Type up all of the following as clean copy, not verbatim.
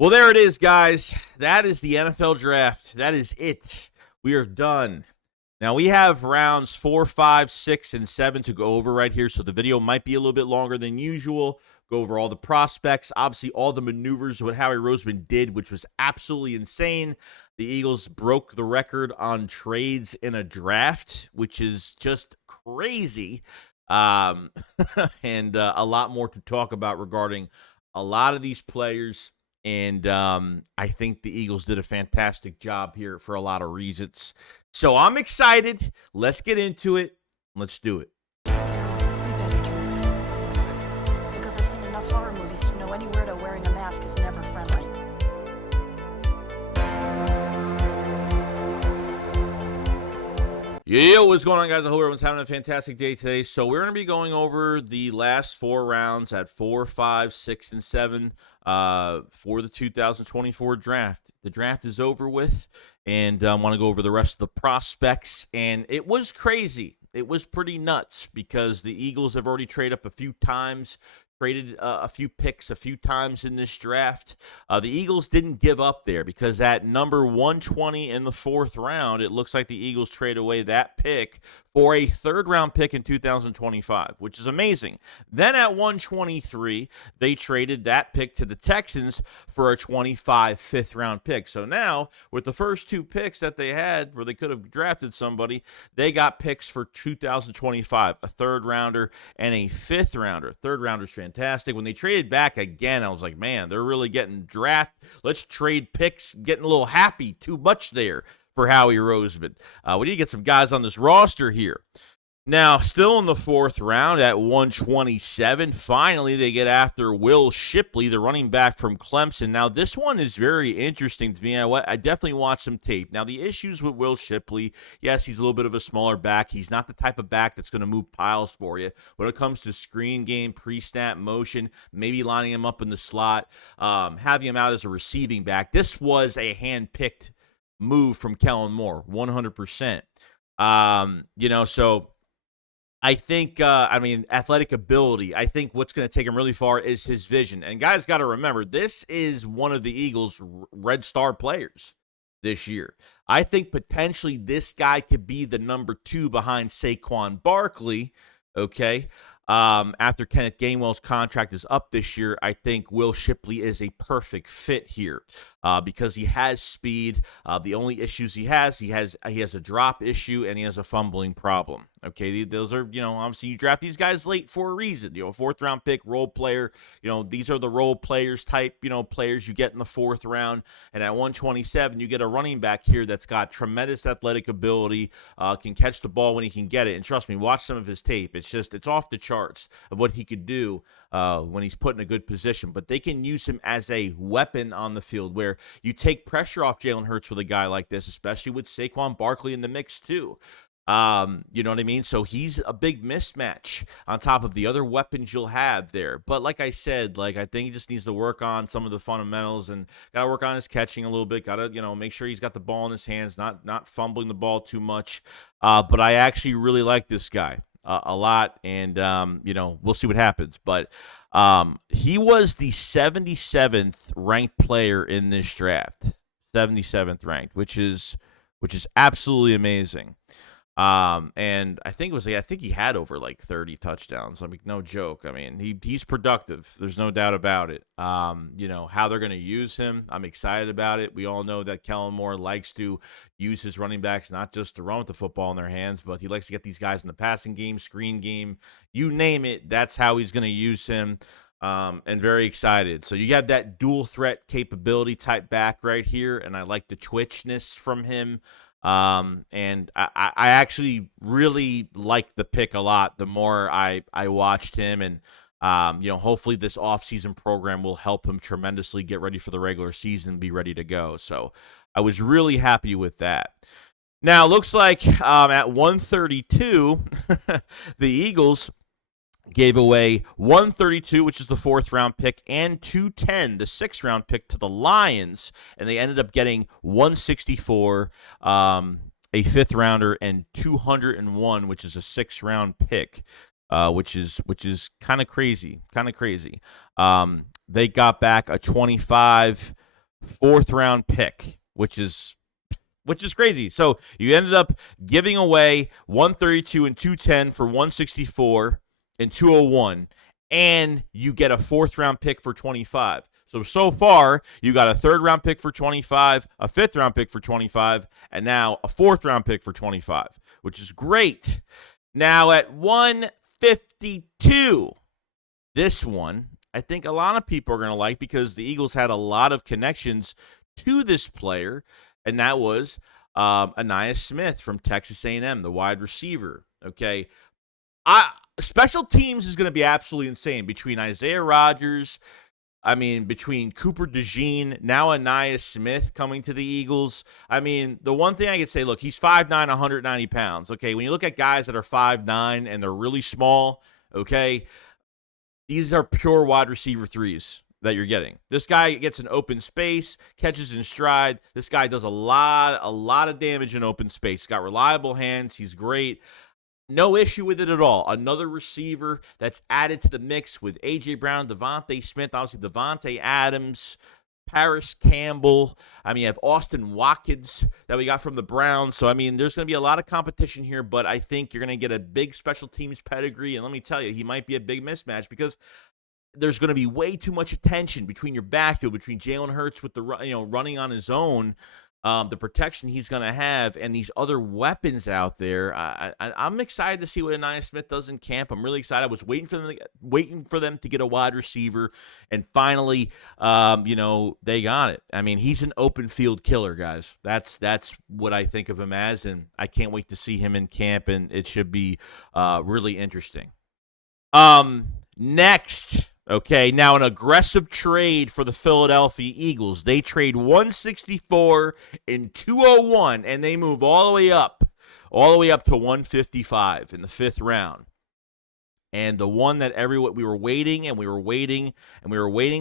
Well, there it is, guys. That is the NFL draft. That is it. We are done. Now, we have rounds 4, 5, 6, and 7 to go over right here, so the video might be a little bit longer than usual. Go over all the prospects, obviously all the maneuvers, what Howie Roseman did, which was absolutely insane. The Eagles broke the record on trades in a draft, which is just crazy. And a lot more to talk about regarding a lot of these players. And I think the Eagles did a fantastic job here for a lot of reasons. So I'm excited. Let's get into it. Let's do it. You better, Drew. Because I've seen enough horror movies to know any weirdo wearing a mask is never friendly. Yeah, what's going on, guys? I hope everyone's having a fantastic day today. So we're going to be going over the last 4 rounds at 4, 5, 6, and 7 for the 2024 draft. The draft is over with, and I want to go over the rest of the prospects. And it was crazy. It was pretty nuts because the Eagles have already traded up a few times, traded a few picks a few times in this draft. The Eagles didn't give up there because at number 120 in the 4th round, it looks like the Eagles trade away that pick for a 3rd-round pick in 2025, which is amazing. Then at 123, they traded that pick to the Texans for a 25 5th-round pick. So now, with the first 2 picks that they had where they could have drafted somebody, they got picks for 2025, a 3rd-rounder and a 5th-rounder. 3rd-rounder's fantastic. When they traded back again, I was like, man, they're really getting draft. Let's trade picks, getting a little happy. Too much there for Howie Roseman. We need to get some guys on this roster here. Now, still in the 4th round at 127, finally they get after Will Shipley, the running back from Clemson. Now, this one is very interesting to me. I definitely watched some tape. Now, the issues with Will Shipley, yes, he's a little bit of a smaller back. He's not the type of back that's going to move piles for you. When it comes to screen game, pre-snap motion, maybe lining him up in the slot, having him out as a receiving back, this was a hand-picked move from Kellen Moore, 100%. So I think, athletic ability, I think what's going to take him really far is his vision. And guys got to remember, this is one of the Eagles' red star players this year. I think potentially this guy could be the number 2 behind Saquon Barkley, okay? After Kenneth Gainwell's contract is up this year, I think Will Shipley is a perfect fit here because he has speed. The only issues he has a drop issue and he has a fumbling problem. Okay, those are, obviously you draft these guys late for a reason. 4th round pick, role player. These are the role players type, players you get in the 4th round. And at 127, you get a running back here that's got tremendous athletic ability, can catch the ball when he can get it. And trust me, watch some of his tape. It's off the charts of what he could do when he's put in a good position. But they can use him as a weapon on the field where you take pressure off Jalen Hurts with a guy like this, especially with Saquon Barkley in the mix too. You know what I mean? So he's a big mismatch on top of the other weapons you'll have there. But like I said, I think he just needs to work on some of the fundamentals and got to work on his catching a little bit. Got to, make sure he's got the ball in his hands, not fumbling the ball too much. But I actually really like this guy a lot. And, we'll see what happens. But he was the 77th ranked player in this draft, 77th ranked, which is absolutely amazing. And I think he had over 30 touchdowns. No joke. He's productive. There's no doubt about it. How they're going to use him, I'm excited about it. We all know that Kellen Moore likes to use his running backs not just to run with the football in their hands, but he likes to get these guys in the passing game, screen game, you name it. That's how he's going to use him. And very excited. So you have that dual threat capability type back right here, and I like the twitchness from him. And I actually really liked the pick a lot the more I watched him, and hopefully this offseason program will help him tremendously get ready for the regular season, be ready to go. So I was really happy with that. Now, looks like at 132, the Eagles gave away 132, which is the 4th round pick, and 210, the 6th round pick, to the Lions, and they ended up getting 164, a 5th rounder, and 201, which is a 6th round pick, which is kind of crazy. They got back a 25 4th-round pick, which is crazy. So you ended up giving away 132 and 210 for 164 and 201, and you get a 4th-round pick for 25. So far, you got a 3rd-round pick for 25, a 5th-round pick for 25, and now a 4th-round pick for 25, which is great. Now at 152, this one, I think a lot of people are going to like because the Eagles had a lot of connections to this player, and that was Anan Smith from Texas A&M, the wide receiver. Okay, special teams is going to be absolutely insane between Isaiah Rodgers. Between Cooper DeJean, now Anan Smith coming to the Eagles. The one thing I could say, look, he's 5'9", 190 pounds. Okay, when you look at guys that are 5'9" and they're really small, okay, these are pure wide receiver threes that you're getting. This guy gets an open space, catches in stride. This guy does a lot of damage in open space. He's got reliable hands. He's great. No issue with it at all. Another receiver that's added to the mix with A.J. Brown, Devontae Smith, obviously Devontae Adams, Paris Campbell. You have Austin Watkins that we got from the Browns. So, there's going to be a lot of competition here, but I think you're going to get a big special teams pedigree. And let me tell you, he might be a big mismatch because there's going to be way too much attention between your backfield, between Jalen Hurts with the running on his own, the protection he's going to have, and these other weapons out there. I'm excited to see what Anan Smith does in camp. I'm really excited. I was waiting for them to get a wide receiver, and finally, they got it. He's an open field killer, guys. That's what I think of him as, and I can't wait to see him in camp, and it should be really interesting. Next. Okay, now an aggressive trade for the Philadelphia Eagles. They trade 164 and 201, and they move all the way up to 155 in the 5th round. And the one that we were waiting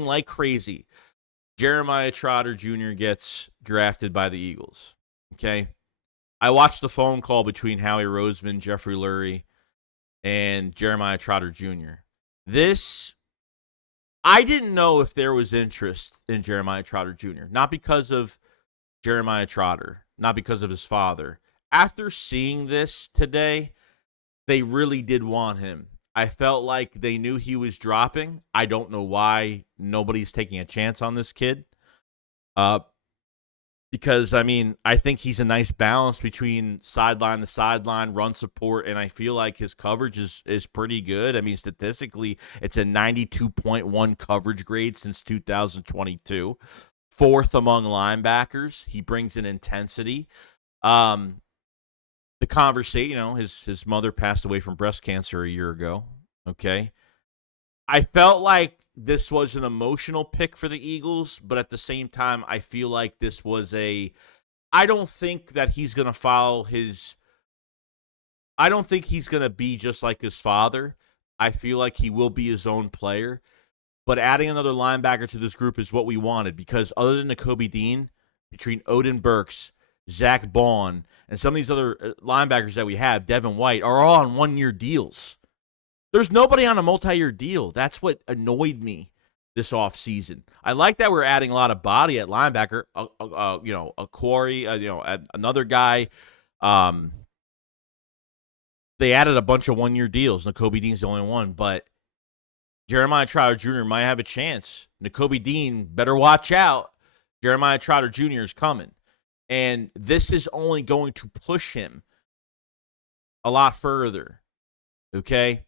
like crazy. Jeremiah Trotter Jr. gets drafted by the Eagles. Okay, I watched the phone call between Howie Roseman, Jeffrey Lurie, and Jeremiah Trotter Jr. I didn't know if there was interest in Jeremiah Trotter Jr., not because of Jeremiah Trotter, not because of his father. After seeing this today, they really did want him. I felt like they knew he was dropping. I don't know why nobody's taking a chance on this kid. Because, I think he's a nice balance between sideline to sideline, run support, and I feel like his coverage is pretty good. Statistically, it's a 92.1 coverage grade since 2022. 4th among linebackers. He brings an intensity. The conversation, his mother passed away from breast cancer a year ago. Okay. I felt like this was an emotional pick for the Eagles, but at the same time, I feel like this was I don't think that he's going to follow I don't think he's going to be just like his father. I feel like he will be his own player, but adding another linebacker to this group is what we wanted because other than Nakobe Dean, between Odin Burks, Zach Baun, and some of these other linebackers that we have, Devin White, are all on 1-year deals. There's nobody on a multi-year deal. That's what annoyed me this offseason. I like that we're adding a lot of body at linebacker. A Corey, another guy. They added a bunch of 1-year deals. Nakobe Dean's the only one, but Jeremiah Trotter Jr. might have a chance. Nakobe Dean better watch out. Jeremiah Trotter Jr. is coming. And this is only going to push him a lot further. Okay?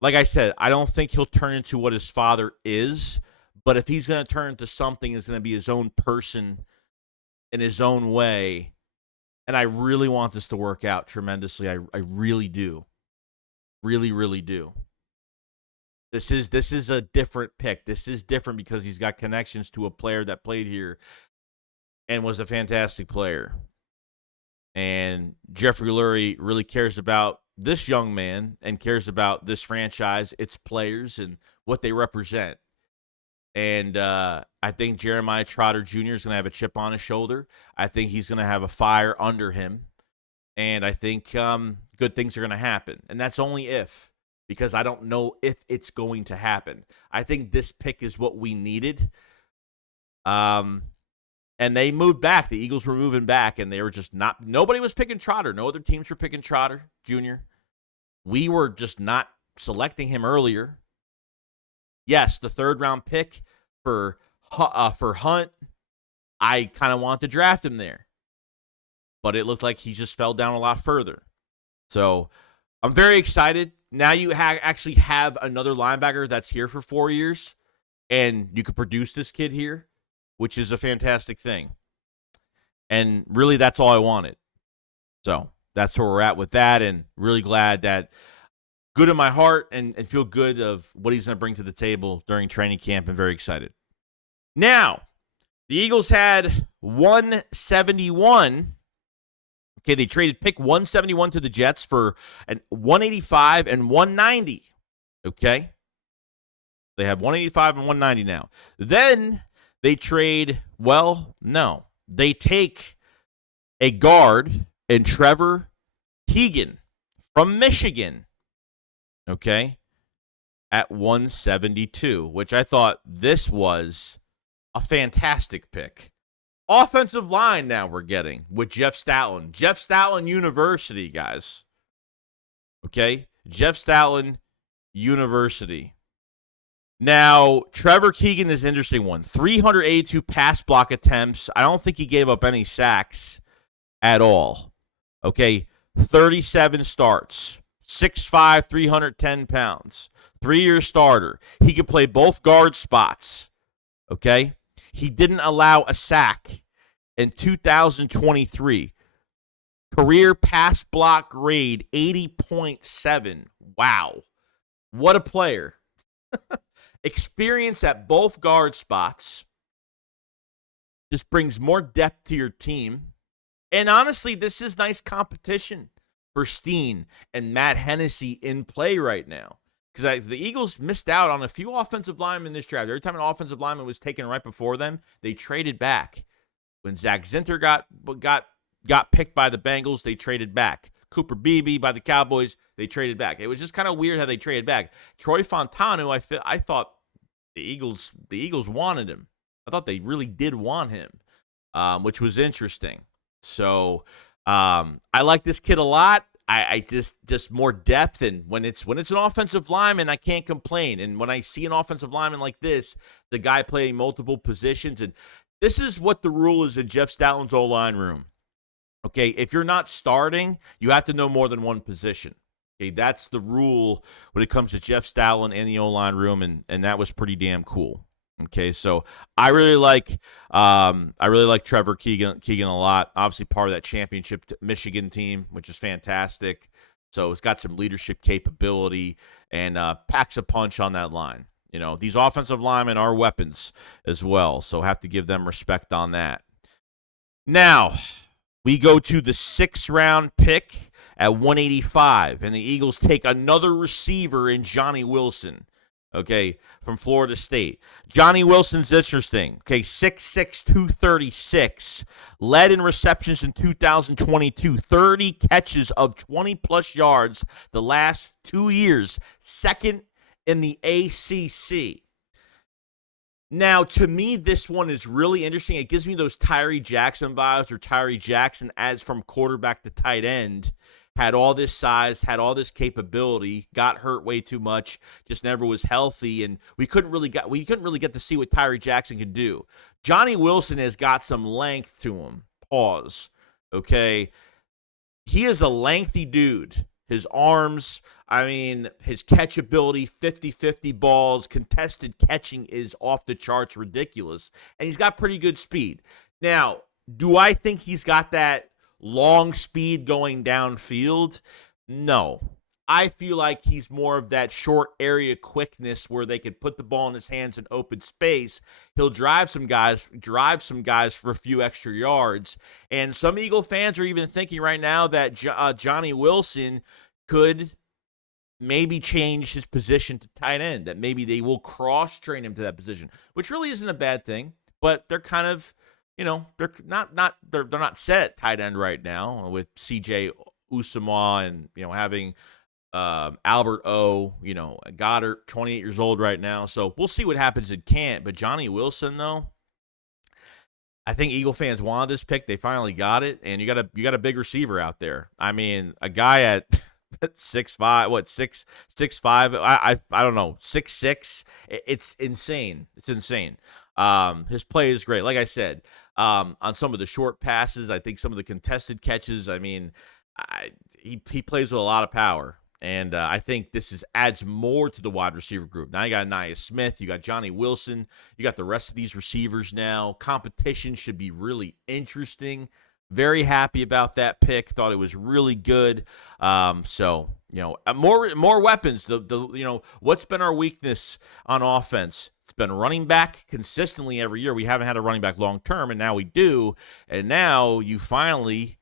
Like I said, I don't think he'll turn into what his father is, but if he's going to turn into something that's going to be his own person in his own way, and I really want this to work out tremendously. I really do. Really, really do. This is a different pick. This is different because he's got connections to a player that played here and was a fantastic player. And Jeffrey Lurie really cares about this young man and cares about this franchise, its players, and what they represent. And I think Jeremiah Trotter Jr. is going to have a chip on his shoulder. I think he's going to have a fire under him. And I think good things are going to happen. And that's only if, because I don't know if it's going to happen. I think this pick is what we needed. And they moved back. The Eagles were moving back, and they were just not – nobody was picking Trotter. No other teams were picking Trotter Jr. We were just not selecting him earlier. Yes, the third-round pick for Hunt, I kind of want to draft him there. But it looked like he just fell down a lot further. So I'm very excited. Now you actually have another linebacker that's here for 4 years, and you could produce this kid here, which is a fantastic thing. And really, that's all I wanted. So that's where we're at with that, and really glad that good in my heart and feel good of what he's going to bring to the table during training camp, and very excited. Now, the Eagles had 171. Okay, they traded pick 171 to the Jets for an 185 and 190. Okay? They have 185 and 190 now. Then they trade, they take a guard in Trevor Keegan from Michigan, okay, at 172, which I thought this was a fantastic pick. Offensive line now we're getting with Jeff Stoutland. Jeff Stoutland University, guys. Okay? Jeff Stoutland University. Now, Trevor Keegan is an interesting one. 382 pass block attempts. I don't think he gave up any sacks at all. Okay? 37 starts. 6'5", 310 pounds. 3-year starter. He could play both guard spots. Okay? He didn't allow a sack in 2023. Career pass block grade 80.7. Wow. What a player. Experience at both guard spots. Just brings more depth to your team. And honestly, this is nice competition for Steen and Matt Hennessy in play right now. Because the Eagles missed out on a few offensive linemen in this draft. Every time an offensive lineman was taken right before them, they traded back. When Zach Zinter got picked by the Bengals, they traded back. Cooper Beebe by the Cowboys, they traded back. It was just kind of weird how they traded back. Troy Fontanu, I thought the Eagles wanted him. I thought they really did want him, which was interesting. So I like this kid a lot. I just more depth, and when it's an offensive lineman, I can't complain. And when I see an offensive lineman like this, the guy playing multiple positions, and this is what the rule is in Jeff Stoutland's O-line room. Okay, if you're not starting, you have to know more than one position. Okay, that's the rule when it comes to Jeff Stoutland and the O-line room, and that was pretty damn cool. Okay, so I really like Trevor Keegan a lot. Obviously, part of that championship Michigan team, which is fantastic. So it's got some leadership capability and packs a punch on that line. You know, these offensive linemen are weapons as well, so have to give them respect on that. Now, we go to the 6th-round pick at 185, and the Eagles take another receiver in Johnny Wilson. Okay, from Florida State. Johnny Wilson's interesting. Okay, 6'6", 236. Led in receptions in 2022. 30 catches of 20-plus yards the last 2 years. Second in the ACC. Now, to me, this one is really interesting. It gives me those Tyree Jackson vibes, or Tyree Jackson as from quarterback to tight end. Had all this size, had all this capability, got hurt way too much, just never was healthy, and we couldn't really get to see what Tyree Jackson could do. Johnny Wilson has got some length to him. Pause. Okay. He is a lengthy dude. His arms, his catchability, 50-50 balls, contested catching is off the charts, ridiculous. And he's got pretty good speed. Now, do I think he's got that long speed going downfield? No. I feel like he's more of that short area quickness where they could put the ball in his hands in open space. He'll drive some guys for a few extra yards. And some Eagle fans are even thinking right now that Johnny Wilson could maybe change his position to tight end, that maybe they will cross-train him to that position, which really isn't a bad thing, but they're kind of, they're not set at tight end right now with CJ Usama and, having Albert O, Goddard, 28 years old right now. So we'll see what happens in camp. But Johnny Wilson, though, I think Eagle fans wanted this pick. They finally got it, and you got a big receiver out there. I mean, a guy at 6'5", 6'5", I don't know, 6'6". It's insane. It's insane. His play is great. Like I said, on some of the short passes, I think some of the contested catches. I mean, he plays with a lot of power. And I think this adds more to the wide receiver group. Now you got Anan Smith, you got Johnny Wilson, you got the rest of these receivers now. Competition should be really interesting. Very happy about that pick. Thought it was really good. So more weapons. The what's been our weakness on offense? It's been running back consistently every year. We haven't had a running back long term, and now we do. And now you finally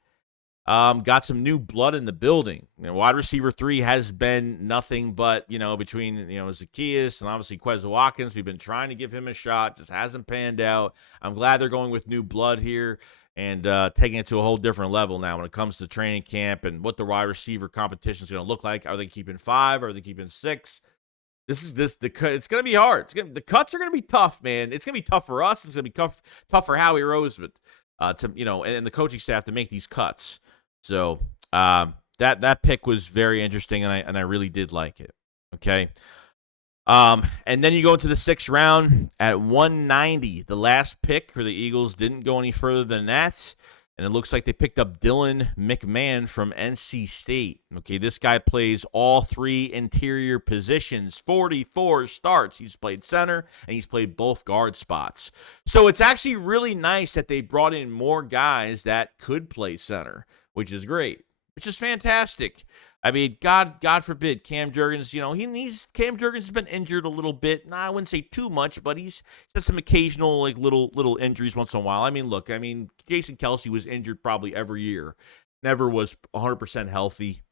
got some new blood in the building. Wide receiver 3 has been nothing but, between, Zacchaeus and obviously Quez Watkins. We've been trying to give him a shot. Just hasn't panned out. I'm glad they're going with new blood here and taking it to a whole different level now when it comes to training camp and what the wide receiver competition is going to look like. Are they keeping 5? Are they keeping 6? It's going to be hard. The cuts are going to be tough, man. It's going to be tough for us. It's going to be tough for Howie Roseman, and the coaching staff to make these cuts. So that pick was very interesting, and I really did like it. Okay. And then you go into the 6th round at 190. The last pick for the Eagles didn't go any further than that, and it looks like they picked up Dylanmcmahoneagles from NC State. Okay, this guy plays all 3 interior positions, 44 starts. He's played center, and he's played both guard spots. So it's actually really nice that they brought in more guys that could play center, which is great, which is fantastic. I mean, God forbid Cam Jurgens, Cam Jurgens has been injured a little bit. I wouldn't say too much, but he's had some occasional little injuries once in a while. I mean, look, Jason Kelce was injured probably every year. Never was 100% healthy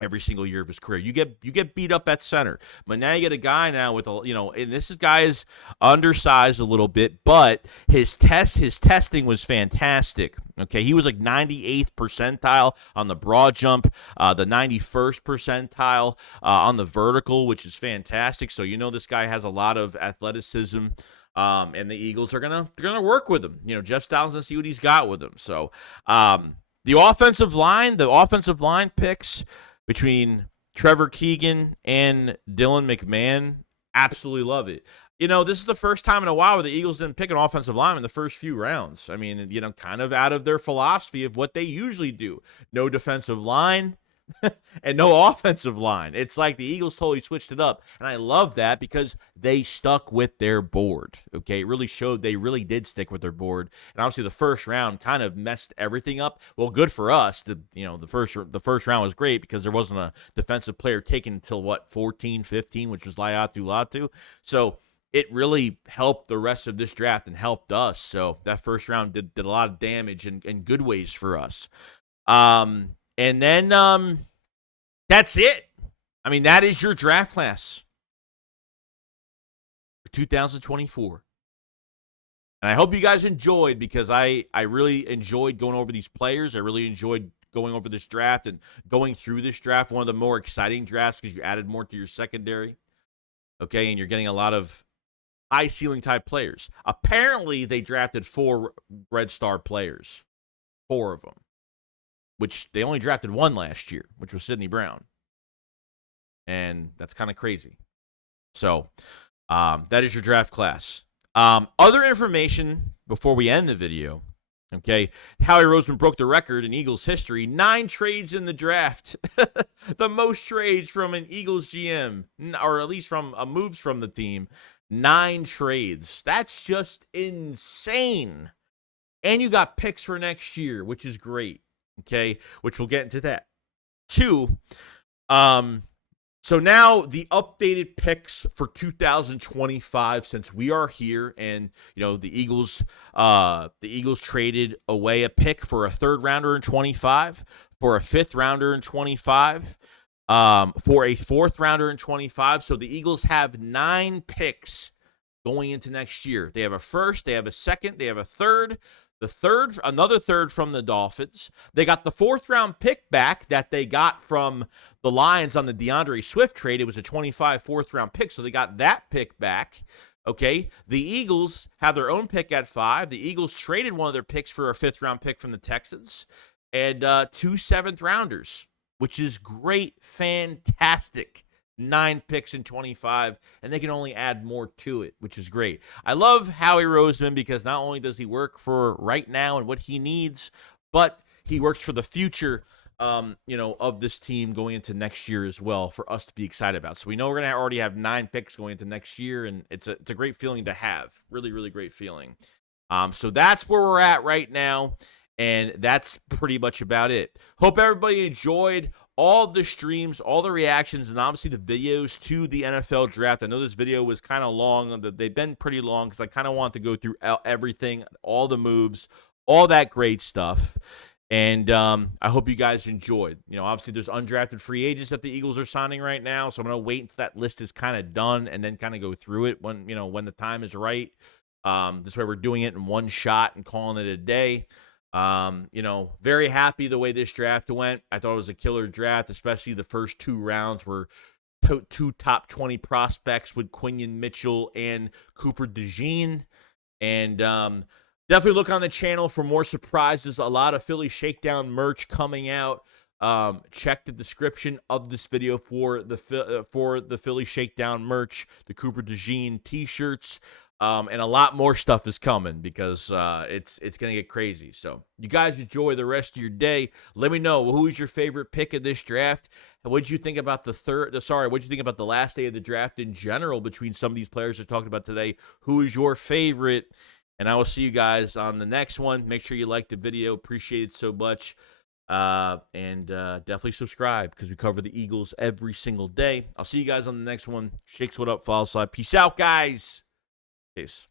every single year of his career. You get beat up at center. But now you get a guy now with and this guy is undersized a little bit, but his testing was fantastic. Okay, he was like 98th percentile on the broad jump, the 91st percentile on the vertical, which is fantastic. So this guy has a lot of athleticism. And the Eagles are gonna work with him. Jeff Styles gonna see what he's got with him. So the offensive line picks between Trevor Keegan and Dylanmcmahoneagles, absolutely love it. This is the first time in a while where the Eagles didn't pick an offensive lineman in the first few rounds. I mean, kind of out of their philosophy of what they usually do. No defensive line and no offensive line. It's like the Eagles totally switched it up, and I love that because they stuck with their board. Okay, it really showed they really did stick with their board, and obviously the first round kind of messed everything up. Well, good for us. The first round was great because there wasn't a defensive player taken until 14, 15, which was Latu. So it really helped the rest of this draft and helped us. So that first round did a lot of damage in good ways for us. And then that's it. I mean, that is your draft class for 2024. And I hope you guys enjoyed because I really enjoyed going over these players. I really enjoyed going over this draft and going through this draft. One of the more exciting drafts because you added more to your secondary. Okay, and you're getting a lot of high ceiling type players. Apparently, they drafted 4 Red Star players. 4 of them. Which they only drafted 1 last year, which was Sidney Brown. And that's kind of crazy. So that is your draft class. Other information before we end the video. Okay, Howie Roseman broke the record in Eagles history. 9 trades in the draft. The most trades from an Eagles GM, or at least from moves from the team. 9 trades. That's just insane. And you got picks for next year, which is great. Okay, which we'll get into that. 2, so now the updated picks for 2025, since we are here, and the Eagles traded away a pick for a 3rd rounder in 25, for a 5th rounder in 25, for a 4th rounder in 25. So the Eagles have 9 picks going into next year. They have a 1st, they have a 2nd, they have a 3rd. Another 3rd from the Dolphins. They got the 4th round pick back that they got from the Lions on the DeAndre Swift trade. It was a 25 4th round pick, so they got that pick back. Okay, the Eagles have their own pick at 5. The Eagles traded one of their picks for a 5th-round pick from the Texans and 2 7th-rounders, which is great, fantastic. 9 picks in 25, and they can only add more to it, which is great. I love Howie Roseman because not only does he work for right now and what he needs, but he works for the future of this team going into next year as well for us to be excited about. So we know we're going to already have 9 picks going into next year, and it's a great feeling to have. Really, really great feeling. So that's where we're at right now, and that's pretty much about it. Hope everybody enjoyed all the streams, all the reactions, and obviously the videos to the NFL draft. I know this video was kind of long. They've been pretty long because I kind of want to go through everything, all the moves, all that great stuff. And I hope you guys enjoyed. Obviously there's undrafted free agents that the Eagles are signing right now, so I'm going to wait until that list is kind of done and then kind of go through it when the time is right. This way we're doing it in one shot and calling it a day. Very happy the way this draft went. I thought it was a killer draft, especially the first 2 rounds were 2 top 20 prospects with Quinion Mitchell and Cooper DeJean. And definitely look on the channel for more surprises. A lot of Philly Shakedown merch coming out. Check the description of this video for the Philly Shakedown merch, the Cooper DeJean t-shirts, and a lot more stuff is coming because it's gonna get crazy. So you guys enjoy the rest of your day. Let me know who's your favorite pick of this draft. What'd you think about what'd you think about the last day of the draft in general between some of these players I talked about today? Who is your favorite? And I will see you guys on the next one. Make sure you like the video. Appreciate it so much. And definitely subscribe because we cover the Eagles every single day. I'll see you guys on the next one. Shakes what up, follow slide. Peace out, guys. Peace.